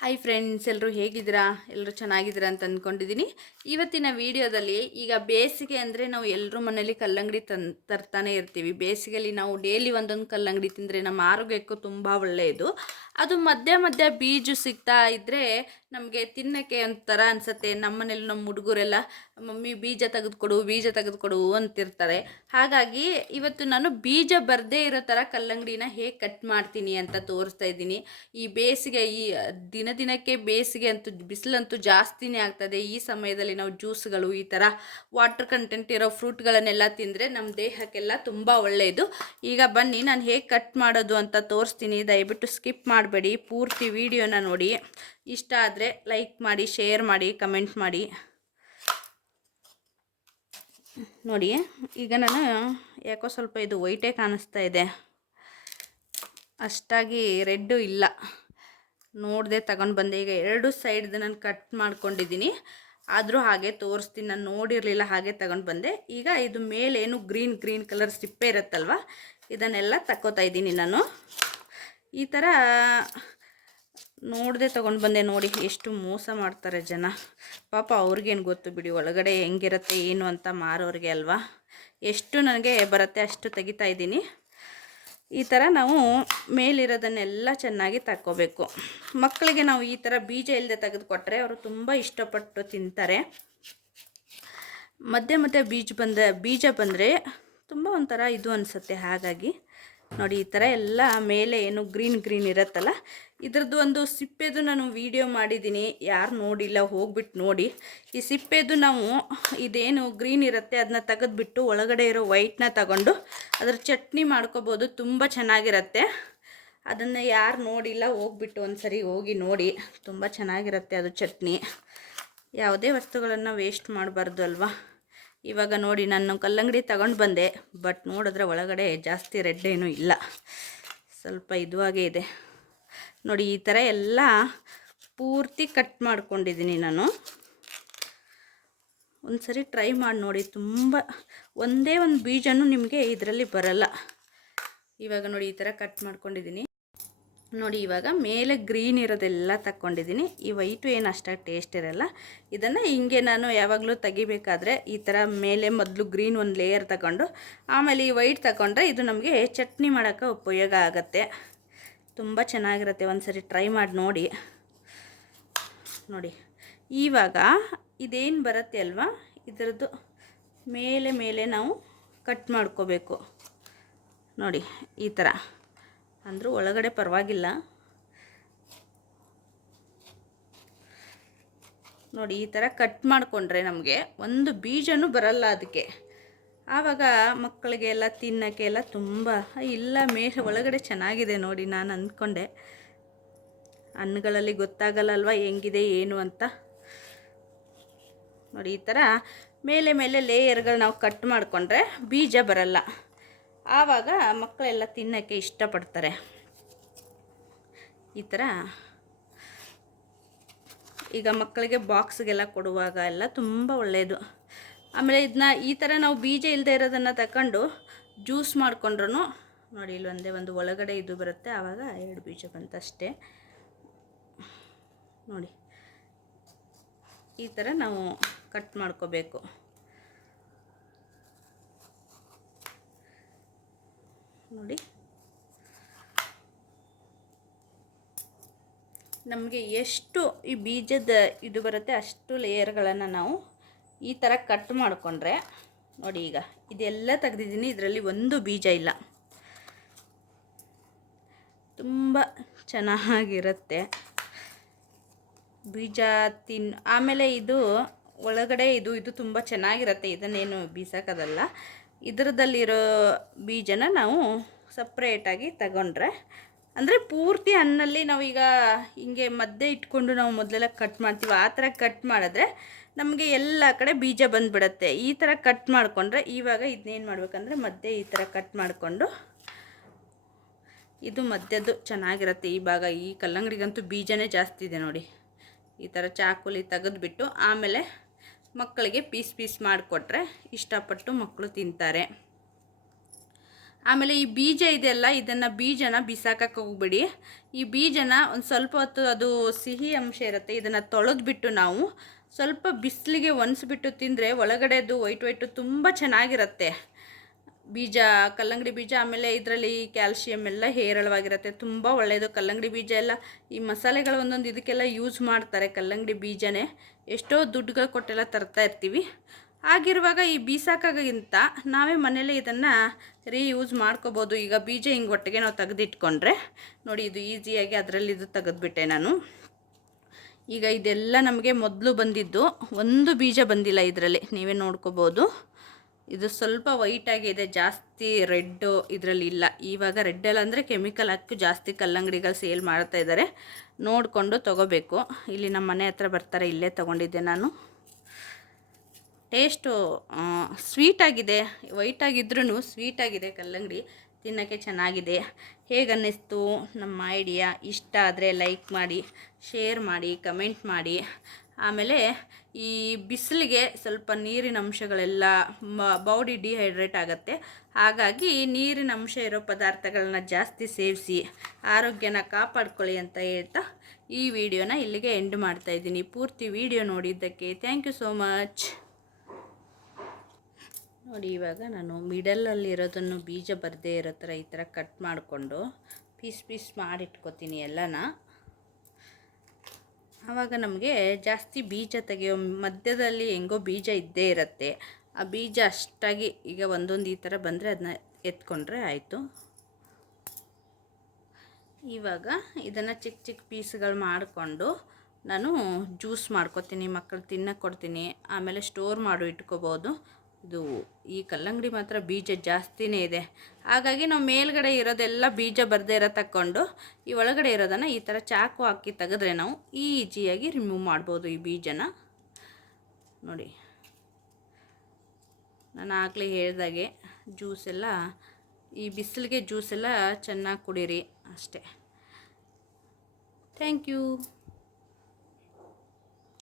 Hi friends, ಎಲ್ಲರೂ ಹೇಗಿದ್ದೀರಾ? ಎಲ್ಲರೂ ಚೆನ್ನಾಗಿದ್ದೀರಾ ಅಂತ ಅಂದ್ಕೊಂಡಿದ್ದೀನಿ. ಇವತ್ತಿನ ವಿಡಿಯೋದಲ್ಲಿ ಈಗ ಬೇಸಿಗೆ ಅಂದರೆ ನಾವು ಎಲ್ಲರೂ ಮನೇಲಿ ಕಲ್ಲಂಗಡಿ ತರ್ತಾನೆ ಇರ್ತೀವಿ. ಬೇಸಿಗೆಯಲ್ಲಿ ನಾವು ಡೈಲಿ ಒಂದೊಂದು ಕಲ್ಲಂಗಡಿ ತಿಂದರೆ ನಮ್ಮ ಆರೋಗ್ಯಕ್ಕೂ ತುಂಬ ಒಳ್ಳೆಯದು. ಅದು ಮಧ್ಯ ಮಧ್ಯ ಬೀಜ ಸಿಗ್ತಾ ಇದ್ದರೆ ನಮಗೆ ತಿನ್ನೋಕ್ಕೆ ಒಂಥರ ಅನಿಸುತ್ತೆ. ನಮ್ಮನೇಲಿ ನಮ್ಮ ಹುಡುಗರೆಲ್ಲ ಮಮ್ಮಿ ಬೀಜ ತೆಗೆದುಕೊಡು ಅಂತಿರ್ತಾರೆ. ಹಾಗಾಗಿ ಇವತ್ತು ನಾನು ಬೀಜ ಬರದೇ ಇರೋ ಥರ ಕಲ್ಲಂಗಡಿನ ಹೇಗೆ ಕಟ್ ಮಾಡ್ತೀನಿ ಅಂತ ತೋರಿಸ್ತಾ ಇದ್ದೀನಿ. ಈ ಬೇಸಿಗೆ ದಿನಕ್ಕೆ ಬೇಸಿಗೆ ಅಂತೂ ಬಿಸಿಲಂತೂ ಜಾಸ್ತಿನೇ ಆಗ್ತದೆ. ಈ ಸಮಯದಲ್ಲಿ ನಾವು ಜ್ಯೂಸ್ಗಳು ಈ ಥರ ವಾಟರ್ ಕಂಟೆಂಟ್ ಇರೋ ಫ್ರೂಟ್ಗಳನ್ನೆಲ್ಲ ತಿಂದರೆ ನಮ್ಮ ದೇಹಕ್ಕೆಲ್ಲ ತುಂಬ ಒಳ್ಳೆಯದು. ಈಗ ಬನ್ನಿ ನಾನು ಹೇಗೆ ಕಟ್ ಮಾಡೋದು ಅಂತ ತೋರಿಸ್ತೀನಿ. ದಯವಿಟ್ಟು ಸ್ಕಿಪ್ ಮಾಡಬೇಡಿ, ಪೂರ್ತಿ ವಿಡಿಯೋನ ನೋಡಿ. ಇಷ್ಟ ಆದರೆ ಲೈಕ್ ಮಾಡಿ, ಶೇರ್ ಮಾಡಿ, ಕಮೆಂಟ್ ಮಾಡಿ. ನೋಡಿ, ಈಗ ನಾನು ಯಾಕೋ ಸ್ವಲ್ಪ ಇದು ವೈಟೇ ಕಾಣಿಸ್ತಾ ಇದೆ, ಅಷ್ಟಾಗಿ ರೆಡ್ಡು ಇಲ್ಲ. ನೋಡದೆ ತಗೊಂಡು ಬಂದೆ. ಈಗ ಎರಡು ಸೈಡ್ದು ನಾನು ಕಟ್ ಮಾಡ್ಕೊಂಡಿದ್ದೀನಿ, ಆದರೂ ಹಾಗೆ ತೋರಿಸ್ತೀನಿ. ನಾನು ನೋಡಿರಲಿಲ್ಲ, ಹಾಗೆ ತಗೊಂಡು ಬಂದೆ. ಈಗ ಇದು ಮೇಲೇನು ಗ್ರೀನ್ ಕಲರ್ ಸಿಪ್ಪೆ ಇರುತ್ತಲ್ವ, ಇದನ್ನೆಲ್ಲ ತಕ್ಕೋತಾ ಇದ್ದೀನಿ ನಾನು. ಈ ಥರ ನೋಡದೆ ತೊಗೊಂಡು ಬಂದೆ. ನೋಡಿ ಎಷ್ಟು ಮೋಸ ಮಾಡ್ತಾರೆ ಜನ. ಪಾಪ ಅವ್ರಿಗೇನು ಗೊತ್ತು ಬಿಡಿ, ಒಳಗಡೆ ಹೆಂಗಿರುತ್ತೆ ಏನು ಅಂತ ಮಾರೋರಿಗೆ ಅಲ್ವಾ. ಎಷ್ಟು ನನಗೆ ಬರುತ್ತೆ ಅಷ್ಟು ತೆಗಿತಾ ಇದ್ದೀನಿ. ಈ ಥರ ನಾವು ಮೇಲಿರೋದನ್ನೆಲ್ಲ ಚೆನ್ನಾಗಿ ತಕ್ಕೋಬೇಕು. ಮಕ್ಕಳಿಗೆ ನಾವು ಈ ಥರ ಬೀಜ ಇಲ್ಲದೆ ತೆಗೆದುಕೊಟ್ರೆ ಅವರು ತುಂಬ ಇಷ್ಟಪಟ್ಟು ತಿಂತಾರೆ. ಮಧ್ಯೆ ಬೀಜ ಬಂದರೆ ತುಂಬ ಒಂಥರ ಇದು ಅನಿಸುತ್ತೆ. ಹಾಗಾಗಿ ನೋಡಿ, ಈ ಥರ ಎಲ್ಲ ಮೇಲೆ ಏನು ಗ್ರೀನ್ ಇರುತ್ತಲ್ಲ, ಇದ್ರದ್ದು ಒಂದು ಸಿಪ್ಪೆದು ನಾನು ವಿಡಿಯೋ ಮಾಡಿದ್ದೀನಿ. ಯಾರು ನೋಡಿಲ್ಲ ಹೋಗ್ಬಿಟ್ಟು ನೋಡಿ. ಈ ಸಿಪ್ಪೆದು ನಾವು ಇದೇನು ಗ್ರೀನ್ ಇರುತ್ತೆ ಅದನ್ನ ತೆಗೆದುಬಿಟ್ಟು ಒಳಗಡೆ ಇರೋ ವೈಟ್ನ ತಗೊಂಡು ಅದರ ಚಟ್ನಿ ಮಾಡ್ಕೋಬೋದು. ತುಂಬ ಚೆನ್ನಾಗಿರುತ್ತೆ. ಅದನ್ನು ಯಾರು ನೋಡಿಲ್ಲ ಹೋಗ್ಬಿಟ್ಟು ಒಂದು ಸರಿ ಹೋಗಿ ನೋಡಿ. ತುಂಬ ಚೆನ್ನಾಗಿರುತ್ತೆ ಅದು ಚಟ್ನಿ. ಯಾವುದೇ ವಸ್ತುಗಳನ್ನು ವೇಸ್ಟ್ ಮಾಡಬಾರ್ದು ಅಲ್ವಾ. ಇವಾಗ ನೋಡಿ, ನಾನು ಕಲ್ಲಂಗಡಿ ತಗೊಂಡು ಬಂದೆ, ಬಟ್ ನೋಡಿದ್ರೆ ಒಳಗಡೆ ಜಾಸ್ತಿ ರೆಡ್ ಏನೂ ಇಲ್ಲ, ಸ್ವಲ್ಪ ಇದುವಾಗೇ ಇದೆ. ನೋಡಿ, ಈ ಥರ ಎಲ್ಲ ಪೂರ್ತಿ ಕಟ್ ಮಾಡ್ಕೊಂಡಿದ್ದೀನಿ ನಾನು. ಒಂದು ಸರಿ ಟ್ರೈ ಮಾಡಿ ನೋಡಿ. ತುಂಬ ಒಂದೇ ಒಂದು ಬೀಜನೂ ನಿಮಗೆ ಇದರಲ್ಲಿ ಬರಲ್ಲ. ಇವಾಗ ನೋಡಿ, ಈ ಥರ ಕಟ್ ಮಾಡ್ಕೊಂಡಿದ್ದೀನಿ. ನೋಡಿ, ಇವಾಗ ಮೇಲೆ ಗ್ರೀನ್ ಇರೋದೆಲ್ಲ ತಕ್ಕೊಂಡಿದ್ದೀನಿ. ಈ ವೈಟು ಏನು ಅಷ್ಟಾಗಿ ಟೇಸ್ಟ್ ಇರಲ್ಲ. ಇದನ್ನು ಹಿಂಗೆ ನಾನು ಯಾವಾಗಲೂ ತೆಗಿಬೇಕಾದ್ರೆ ಈ ಥರ ಮೇಲೆ ಮೊದಲು ಗ್ರೀನ್ ಒಂದು ಲೇಯರ್ ತಗೊಂಡು ಆಮೇಲೆ ಈ ವೈಟ್ ತಗೊಂಡ್ರೆ ಇದು ನಮಗೆ ಚಟ್ನಿ ಮಾಡೋಕ್ಕೆ ಉಪಯೋಗ ಆಗುತ್ತೆ. ತುಂಬ ಚೆನ್ನಾಗಿರುತ್ತೆ. ಒಂದು ಸರಿ ಟ್ರೈ ಮಾಡಿ ನೋಡಿ. ನೋಡಿ, ಇವಾಗ ಇದೇನು ಬರುತ್ತೆ ಅಲ್ವಾ, ಇದರದ್ದು ಮೇಲೆ ನಾವು ಕಟ್ ಮಾಡ್ಕೋಬೇಕು. ನೋಡಿ, ಈ ಥರ ಅಂದರೂ ಒಳಗಡೆ ಪರವಾಗಿಲ್ಲ. ನೋಡಿ, ಈ ಥರ ಕಟ್ ಮಾಡಿಕೊಂಡ್ರೆ ನಮಗೆ ಒಂದು ಬೀಜನೂ ಬರಲ್ಲ ಅದಕ್ಕೆ. ಆವಾಗ ಮಕ್ಕಳಿಗೆ ಎಲ್ಲ ತಿನ್ನೋಕ್ಕೆ ಎಲ್ಲ ತುಂಬ ಇಲ್ಲ. ಒಳಗಡೆ ಚೆನ್ನಾಗಿದೆ ನೋಡಿ. ನಾನು ಅಂದ್ಕೊಂಡೆ ಹಣ್ಣುಗಳಲ್ಲಿ ಗೊತ್ತಾಗಲ್ಲಲ್ವ ಹೆಂಗಿದೆ ಏನು ಅಂತ. ನೋಡಿ, ಈ ಥರ ಮೇಲೆ ಲೇಯರ್ಗಳು ನಾವು ಕಟ್ ಮಾಡಿಕೊಂಡ್ರೆ ಬೀಜ ಬರಲ್ಲ. ಆವಾಗ ಮಕ್ಕಳೆಲ್ಲ ತಿನ್ನೋಕ್ಕೆ ಇಷ್ಟಪಡ್ತಾರೆ. ಈ ಥರ ಈಗ ಮಕ್ಕಳಿಗೆ ಬಾಕ್ಸ್ಗೆಲ್ಲ ಕೊಡುವಾಗ ಎಲ್ಲ ತುಂಬ ಒಳ್ಳೆಯದು. ಆಮೇಲೆ ಇದನ್ನ ಈ ಥರ ನಾವು ಬೀಜ ಇಲ್ಲದೆ ಇರೋದನ್ನು ತಗೊಂಡು ಜ್ಯೂಸ್ ಮಾಡಿಕೊಂಡ್ರೂ ನೋಡಿ, ಇಲ್ಲಿ ಒಂದು ಒಳಗಡೆ ಇದು ಬರುತ್ತೆ. ಆವಾಗ 2 ಬೀಜ ಬಂತಷ್ಟೇ. ನೋಡಿ, ಈ ಥರ ನಾವು ಕಟ್ ಮಾಡ್ಕೋಬೇಕು. ನೋಡಿ, ನಮಗೆ ಎಷ್ಟು ಈ ಬೀಜದ ಇದು ಬರುತ್ತೆ ಅಷ್ಟು ಲೇಯರ್ಗಳನ್ನು ನಾವು ಈ ಥರ ಕಟ್ ಮಾಡಿಕೊಂಡ್ರೆ ನೋಡಿ, ಈಗ ಇದೆಲ್ಲ ತೆಗೆದಿದ್ದೀನಿ. ಇದರಲ್ಲಿ ಒಂದು ಬೀಜ ಇಲ್ಲ. ತುಂಬ ಚೆನ್ನಾಗಿರುತ್ತೆ ಬೀಜ ಆಮೇಲೆ ಇದು ಒಳಗಡೆ ಇದು ತುಂಬ ಚೆನ್ನಾಗಿರುತ್ತೆ. ಇದನ್ನೇನು ಬೀಸೋಕ್ಕದಲ್ಲ. ಇದರದಲ್ಲಿರೋ ಬೀಜನ ನಾವು ಸಪ್ರೇಟಾಗಿ ತಗೊಂಡ್ರೆ, ಅಂದರೆ ಪೂರ್ತಿ ಹಣ್ಣಲ್ಲಿ ನಾವೀಗ ಹಿಂಗೆ ಮಧ್ಯೆ ಇಟ್ಕೊಂಡು ನಾವು ಮೊದಲೆಲ್ಲ ಕಟ್ ಮಾಡ್ತೀವಿ, ಆ ಥರ ಕಟ್ ಮಾಡಿದ್ರೆ ನಮಗೆ ಎಲ್ಲ ಕಡೆ ಬೀಜ ಬಂದುಬಿಡುತ್ತೆ. ಈ ಥರ ಕಟ್ ಮಾಡಿಕೊಂಡ್ರೆ ಇವಾಗ ಇದನ್ನೇನು ಮಾಡಬೇಕಂದ್ರೆ ಮಧ್ಯೆ ಈ ಥರ ಕಟ್ ಮಾಡಿಕೊಂಡು ಇದು ಮಧ್ಯದ್ದು ಚೆನ್ನಾಗಿರುತ್ತೆ. ಈ ಭಾಗ ಈ ಕಲ್ಲಂಗಡಿಗಂತೂ ಬೀಜನೇ ಜಾಸ್ತಿ ಇದೆ ನೋಡಿ. ಈ ಥರ ಚಾಕುಲಿ ತೆಗೆದುಬಿಟ್ಟು ಆಮೇಲೆ ಮಕ್ಕಳಿಗೆ ಪೀಸ್ ಮಾಡಿಕೊಟ್ರೆ ಇಷ್ಟಪಟ್ಟು ಮಕ್ಕಳು ತಿಂತಾರೆ. ಆಮೇಲೆ ಈ ಬೀಜ ಇದೆಯಲ್ಲ, ಇದನ್ನು ಬೀಜನ ಬಿಸಾಕಕ್ಕೆ ಹೋಗ್ಬಿಡಿ. ಈ ಬೀಜನ ಒಂದು ಸ್ವಲ್ಪ ಹೊತ್ತು, ಅದು ಸಿಹಿ ಅಂಶ ಇರುತ್ತೆ, ಇದನ್ನು ತೊಳೆದ್ಬಿಟ್ಟು ನಾವು ಸ್ವಲ್ಪ ಬಿಸಿಲಿಗೆ ಒಣಸ್ಬಿಟ್ಟು ತಿಂದರೆ ಒಳಗಡೆದು ವೈಟು ತುಂಬ ಚೆನ್ನಾಗಿರುತ್ತೆ ಬೀಜ, ಕಲ್ಲಂಗಡಿ ಬೀಜ. ಆಮೇಲೆ ಇದರಲ್ಲಿ ಕ್ಯಾಲ್ಶಿಯಮ್ ಎಲ್ಲ ಹೇರಳವಾಗಿರುತ್ತೆ, ತುಂಬ ಒಳ್ಳೆಯದು ಕಲ್ಲಂಗಡಿ ಬೀಜ ಎಲ್ಲ. ಈ ಮಸಾಲೆಗಳು ಒಂದೊಂದು ಇದಕ್ಕೆಲ್ಲ ಯೂಸ್ ಮಾಡ್ತಾರೆ, ಕಲ್ಲಂಗಡಿ ಬೀಜನೇ ಎಷ್ಟೋ ದುಡ್ಡುಗಳು ಕೊಟ್ಟೆಲ್ಲ ತರ್ತಾ ಇರ್ತೀವಿ. ಆಗಿರುವಾಗ ಈ ಬೀಸಾಕಾಗಿಂತ ನಾವೇ ಮನೇಲಿ ಇದನ್ನು ರೀಯೂಸ್ ಮಾಡ್ಕೋಬೋದು. ಈಗ ಬೀಜ ಹಿಂಗೆ ಒಟ್ಟಿಗೆ ನಾವು ತೆಗೆದಿಟ್ಕೊಂಡ್ರೆ ನೋಡಿ, ಇದು ಈಸಿಯಾಗಿ ಅದರಲ್ಲಿ ಇದು ತೆಗೆದುಬಿಟ್ಟೆ ನಾನು. ಈಗ ಇದೆಲ್ಲ ನಮಗೆ ಮೊದಲು ಬಂದಿದ್ದು, ಒಂದು ಬೀಜ ಬಂದಿಲ್ಲ ಇದರಲ್ಲಿ, ನೀವೇ ನೋಡ್ಕೋಬೋದು. ಇದು ಸ್ವಲ್ಪ ವೈಟಾಗಿದೆ, ಜಾಸ್ತಿ ರೆಡ್ಡು ಇದರಲ್ಲಿ ಇಲ್ಲ. ಇವಾಗ ರೆಡ್ಡೆಲ್ಲ ಅಂದರೆ ಕೆಮಿಕಲ್ ಹಾಕಿ ಜಾಸ್ತಿ ಕಲ್ಲಂಗಡಿಗಳು ಸೇಲ್ ಮಾಡ್ತಾ ಇದ್ದಾರೆ, ನೋಡಿಕೊಂಡು ತೊಗೋಬೇಕು. ಇಲ್ಲಿ ನಮ್ಮ ಮನೆ ಹತ್ರ ಬರ್ತಾರೆ, ಇಲ್ಲೇ ತೊಗೊಂಡಿದ್ದೆ ನಾನು. ಟೇಸ್ಟು ಸ್ವೀಟಾಗಿದೆ, ವೈಟಾಗಿದ್ರೂ ಸ್ವೀಟಾಗಿದೆ ಕಲ್ಲಂಗಡಿ, ತಿನ್ನೋಕ್ಕೆ ಚೆನ್ನಾಗಿದೆ. ಹೇಗೆ ಅನ್ನಿಸ್ತು ನಮ್ಮ ಐಡಿಯಾ? ಇಷ್ಟ ಆದರೆ ಲೈಕ್ ಮಾಡಿ, ಶೇರ್ ಮಾಡಿ, ಕಮೆಂಟ್ ಮಾಡಿ. ಆಮೇಲೆ ಈ ಬಿಸಿಲಿಗೆ ಸ್ವಲ್ಪ ನೀರಿನ ಅಂಶಗಳೆಲ್ಲ ಬಾಡಿ ಡಿಹೈಡ್ರೇಟ್ ಆಗುತ್ತೆ, ಹಾಗಾಗಿ ನೀರಿನ ಅಂಶ ಇರೋ ಪದಾರ್ಥಗಳನ್ನ ಜಾಸ್ತಿ ಸೇವಿಸಿ ಆರೋಗ್ಯನ ಕಾಪಾಡ್ಕೊಳ್ಳಿ ಅಂತ ಹೇಳ್ತಾ ಈ ವಿಡಿಯೋನ ಇಲ್ಲಿಗೆ ಎಂಡ್ ಮಾಡ್ತಾಯಿದ್ದೀನಿ. ಪೂರ್ತಿ ವಿಡಿಯೋ ನೋಡಿದ್ದಕ್ಕೆ ಥ್ಯಾಂಕ್ ಯು ಸೋ ಮಚ್. ನೋಡಿ, ಇವಾಗ ನಾನು ಮಿಡಲಲ್ಲಿರೋದನ್ನು ಬೀಜ ಬರದೇ ಇರೋ ಥರ ಈ ಥರ ಕಟ್ ಮಾಡಿಕೊಂಡು ಪೀಸ್ ಮಾಡಿಟ್ಕೋತೀನಿ ಎಲ್ಲನ. ಆವಾಗ ನಮಗೆ ಜಾಸ್ತಿ ಬೀಜ ತೆಗೆಯೋ, ಮಧ್ಯದಲ್ಲಿ ಹೆಂಗೋ ಬೀಜ ಇದ್ದೇ ಇರುತ್ತೆ, ಆ ಬೀಜ ಅಷ್ಟಾಗಿ ಈಗ ಒಂದೊಂದು ಈ ಥರ ಬಂದರೆ ಅದನ್ನ ಎತ್ಕೊಂಡ್ರೆ ಆಯಿತು. ಇವಾಗ ಇದನ್ನು ಚಿಕ್ಕ ಚಿಕ್ಕ ಪೀಸ್ಗಳು ಮಾಡಿಕೊಂಡು ನಾನು ಜ್ಯೂಸ್ ಮಾಡ್ಕೊತೀನಿ, ಮಕ್ಕಳು ತಿನ್ನಕ್ಕೆ ಕೊಡ್ತೀನಿ, ಆಮೇಲೆ ಸ್ಟೋರ್ ಮಾಡಿ ಇಟ್ಕೋಬೋದು. ಇದು ಈ ಕಲ್ಲಂಗಡಿ ಮಾತ್ರ ಬೀಜ ಜಾಸ್ತಿನೇ ಇದೆ, ಹಾಗಾಗಿ ನಾವು ಮೇಲ್ಗಡೆ ಇರೋದೆಲ್ಲ ಬೀಜ ಬರದೇ ಇರೋ ತಕ್ಕೊಂಡು ಈ ಒಳಗಡೆ ಇರೋದನ್ನು ಈ ಥರ ಚಾಕು ಹಾಕಿ ತೆಗೆದ್ರೆ ನಾವು ಈಜಿಯಾಗಿ ರಿಮೂವ್ ಮಾಡ್ಬೋದು ಈ ಬೀಜನ. ನೋಡಿ, ನಾನು ಆಗಲೇ ಹೇಳ್ದಾಗೆ ಜ್ಯೂಸೆಲ್ಲ, ಈ ಬಿಸಿಲಿಗೆ ಜ್ಯೂಸೆಲ್ಲ ಚೆನ್ನಾಗಿ ಕುಡೀರಿ ಅಷ್ಟೇ. Thank you.